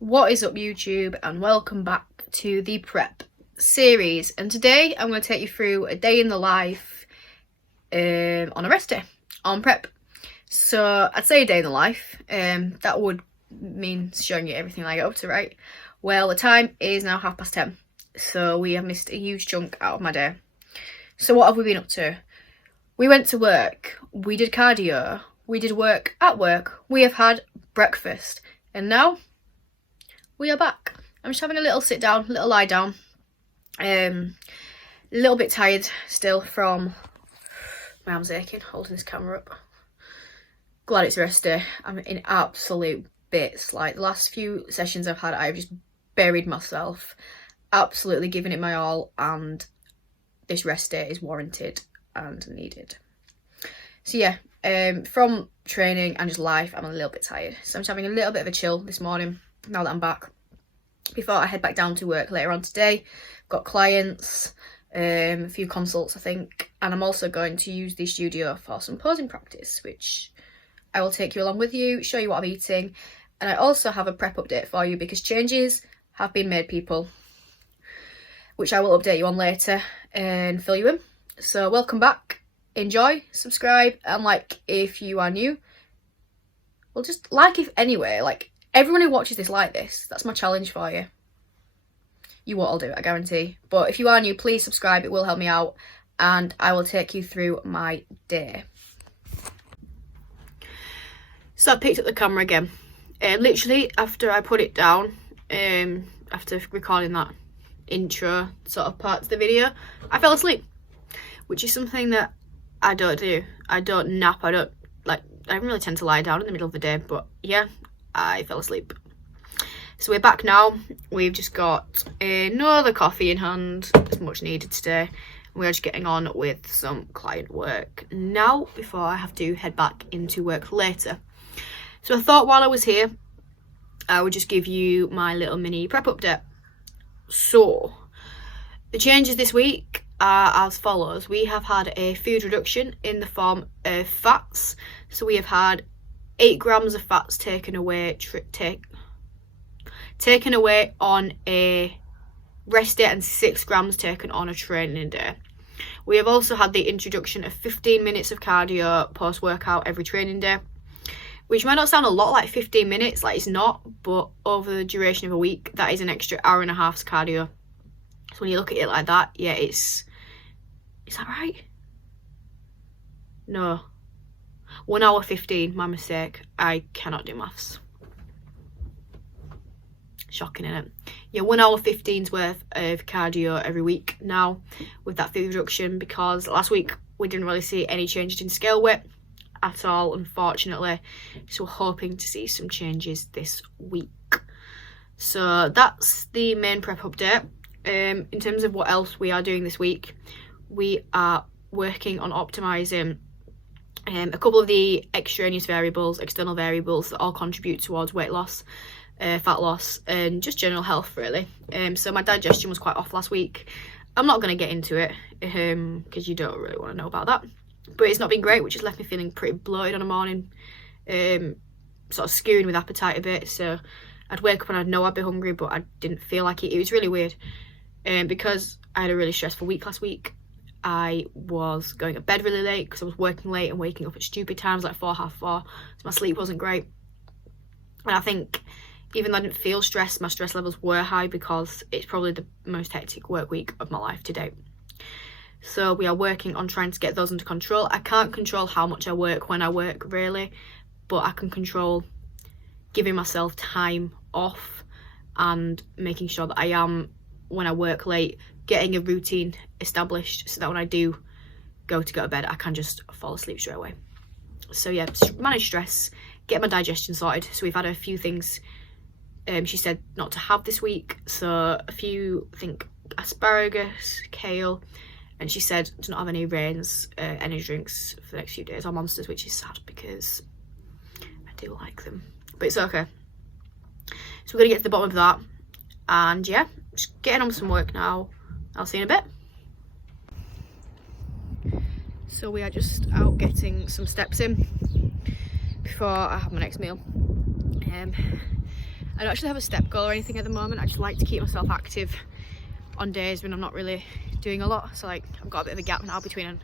What is up, YouTube, and welcome back to the prep series. And today I'm going to take you through a day in the life on a rest day on prep. So I'd say a day in the life, that would mean showing you everything I get up to, right? Well, the time is now 10:30, so we have missed a huge chunk out of my day. So what have we been up to? We went to work, we did cardio, we did work at work, we have had breakfast, and now we are back. I'm just having a little sit down, little lie down. A little bit tired still from my arms aching, holding this camera up. Glad it's a rest day. I'm in absolute bits. Like the last few sessions I've had, I've just buried myself, absolutely giving it my all, and this rest day is warranted and needed. So yeah, from training and just life, I'm a little bit tired. So I'm just having a little bit of a chill this morning, now that I'm back, before I head back down to work later on today. Got clients, a few consults I think, and I'm also going to use the studio for some posing practice, which I will take you along with you, show you what I'm eating, and I also have a prep update for you because changes have been made, people, which I will update you on later and fill you in. So welcome back, enjoy, subscribe, and like if you are new. Well, just like if anyway, like everyone who watches this like this, that's my challenge for you. You won't all do it, I guarantee. But if you are new, please subscribe, it will help me out, and I will take you through my day. So I picked up the camera again. Literally after I put it down, after recording that intro sort of part of the video, I fell asleep, which is something that I don't do. I don't nap, I don't really tend to lie down in the middle of the day, but yeah, I fell asleep. So we're back now. We've just got another coffee in hand, it's much needed today. We're just getting on with some client work now before I have to head back into work later. So I thought while I was here, I would just give you my little mini prep update. So the changes this week are as follows. We have had a food reduction in the form of fats. So we have had 8 grams of fats taken away on a rest day and 6 grams taken on a training day. We have also had the introduction of 15 minutes of cardio post-workout every training day, which might not sound a lot, like 15 minutes, like it's not, but over the duration of a week, that is an extra hour and a half's cardio. So when you look at it like that, yeah, is that right? No. 1 hour 15, my mistake. I cannot do maths. Shocking, isn't it? Yeah, 1 hour 15's worth of cardio every week now with that food reduction, because last week we didn't really see any changes in scale weight at all, unfortunately. So we're hoping to see some changes this week. So that's the main prep update. In terms of what else we are doing this week, we are working on optimizing a couple of the extraneous variables, external variables that all contribute towards weight loss, fat loss, and just general health, really. So my digestion was quite off last week. I'm not going to get into it because you don't really want to know about that, but it's not been great, which has left me feeling pretty bloated on a morning, sort of skewing with appetite a bit. So I'd wake up and I'd know I'd be hungry, but I didn't feel like it. It was really weird, because I had a really stressful week last week. I was going to bed really late because I was working late and waking up at stupid times like 4, half 4, so my sleep wasn't great. And I think even though I didn't feel stressed, my stress levels were high because it's probably the most hectic work week of my life to date. So we are working on trying to get those under control. I can't control how much I work when I work, really, but I can control giving myself time off and making sure that I am, when I work late, getting a routine established so that when I do go to bed, I can just fall asleep straight away. So yeah, manage stress, get my digestion sorted. So we've had a few things she said not to have this week. So a few, I think, asparagus, kale, and she said to not have any Reigns energy drinks for the next few days, or Monsters, which is sad because I do like them, but it's okay. So we're gonna get to the bottom of that, and yeah, just getting on with some work now. I'll see you in a bit. So we are just out getting some steps in before I have my next meal. I don't actually have a step goal or anything at the moment. I just like to keep myself active on days when I'm not really doing a lot. So like I've got a bit of a gap now between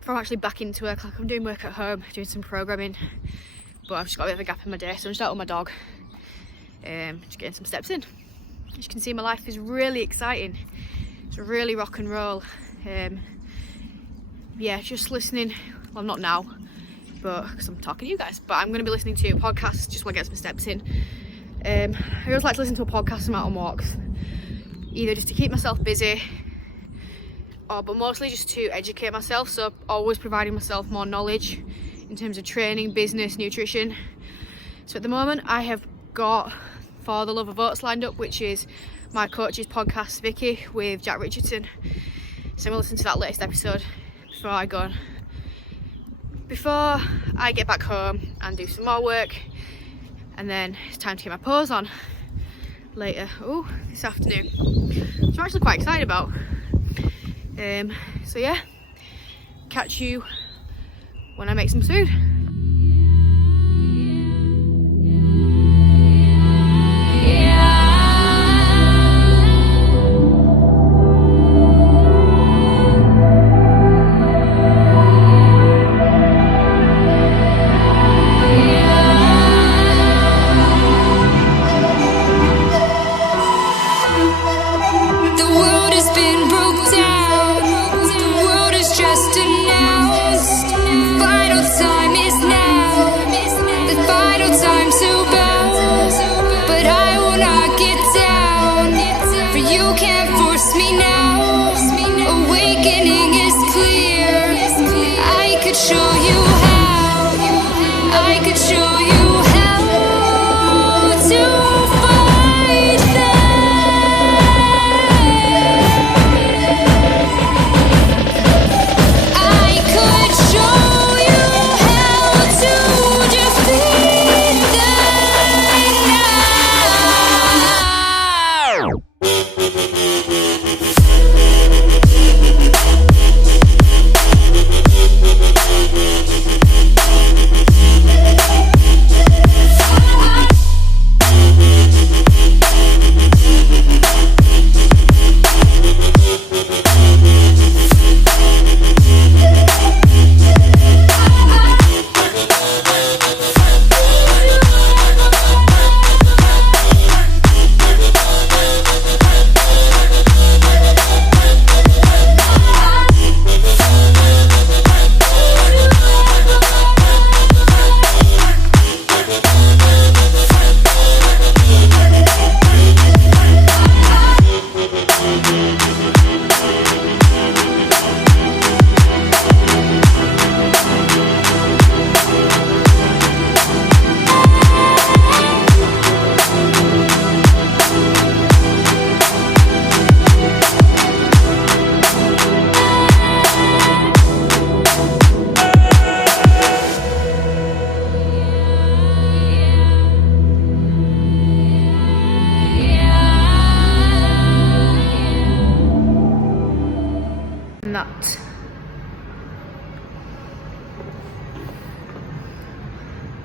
before I'm actually back into work. Like I'm doing work at home, doing some programming, but I've just got a bit of a gap in my day. So I'm just out with my dog, just getting some steps in. As you can see, my life is really exciting. It's really rock and roll. Yeah, just listening. Well, not now, but because I'm talking to you guys. But I'm going to be listening to podcasts just while I get some steps in. I always like to listen to a podcast when I'm out on walks, either just to keep myself busy, but mostly just to educate myself. So always providing myself more knowledge in terms of training, business, nutrition. So at the moment, I have got For the Love of Oats lined up, which is my coach's podcast, Vicky, with Jack Richardson. So I'm going to listen to that latest episode before I get back home and do some more work, and then it's time to get my pose on later this afternoon, which I'm actually quite excited about. So yeah, catch you when I make some food.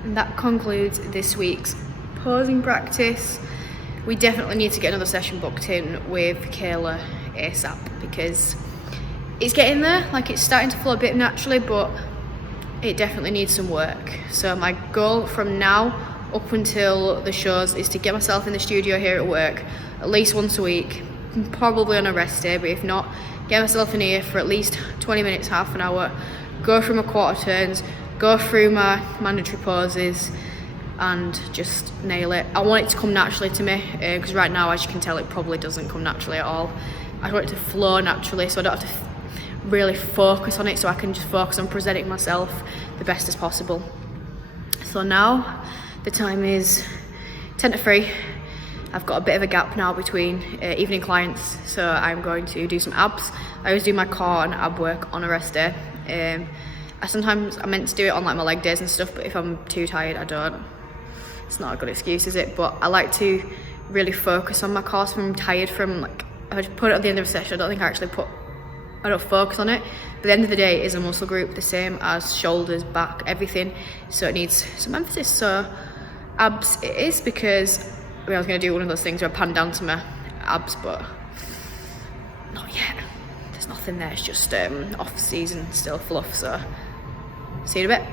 And that concludes this week's posing practice. We definitely need to get another session booked in with Kayla ASAP because it's getting there. Like, it's starting to flow a bit naturally, but it definitely needs some work. So my goal from now up until the shows is to get myself in the studio here at work at least once a week, probably on a rest day, but if not, get myself in here for at least 20 minutes, half an hour, go through my quarter turns, go through my mandatory poses and just nail it. I want it to come naturally to me because right now, as you can tell, it probably doesn't come naturally at all. I want it to flow naturally so I don't have to really focus on it, so I can just focus on presenting myself the best as possible. So now the time is 10 to 3. I've got a bit of a gap now between evening clients, so I'm going to do some abs. I always do my core and ab work on a rest day. I meant to do it on like my leg days and stuff, but if I'm too tired, I don't. It's not a good excuse, is it? But I like to really focus on my core. So if I'm tired from, like, if I just put it at the end of a session, I don't focus on it. But at the end of the day, it is a muscle group, the same as shoulders, back, everything. So it needs some emphasis. So abs it is, because I was going to do one of those things where I pan down to my abs, but not yet. There's nothing there, it's just off season still fluff, so see you in a bit.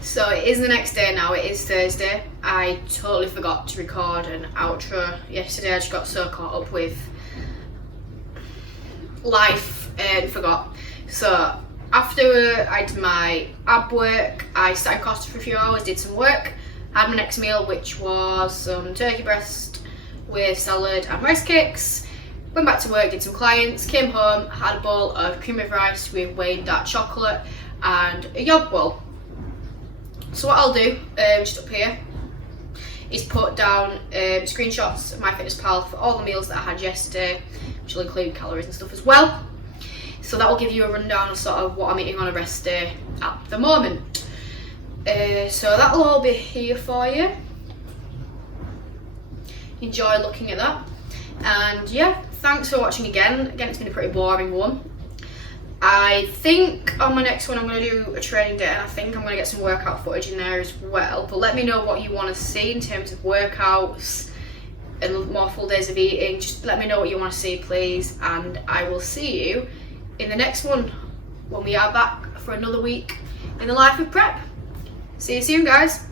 So it is the next day now, it is Thursday. I totally forgot to record an outro yesterday. I just got so caught up with life and forgot. So after I did my ab work, I sat in Costa for a few hours, did some work, had my next meal, which was some turkey breast with salad and rice cakes. Went back to work, did some clients, came home, had a bowl of cream of rice with Wayne dark chocolate and a yogurt bowl. So what I'll do, just up here, is put down screenshots of MyFitnessPal for all the meals that I had yesterday, which will include calories and stuff as well. So that will give you a rundown of sort of what I'm eating on a rest day at the moment. So that'll all be here for you. Enjoy looking at that. And yeah, thanks for watching again. Again, it's been a pretty boring one. I think on my next one I'm going to do a training day, and I think I'm going to get some workout footage in there as well. But let me know what you want to see in terms of workouts and more full days of eating. Just let me know what you want to see, please, and I will see you in the next one when we are back for another week in the life of prep. See you soon, guys.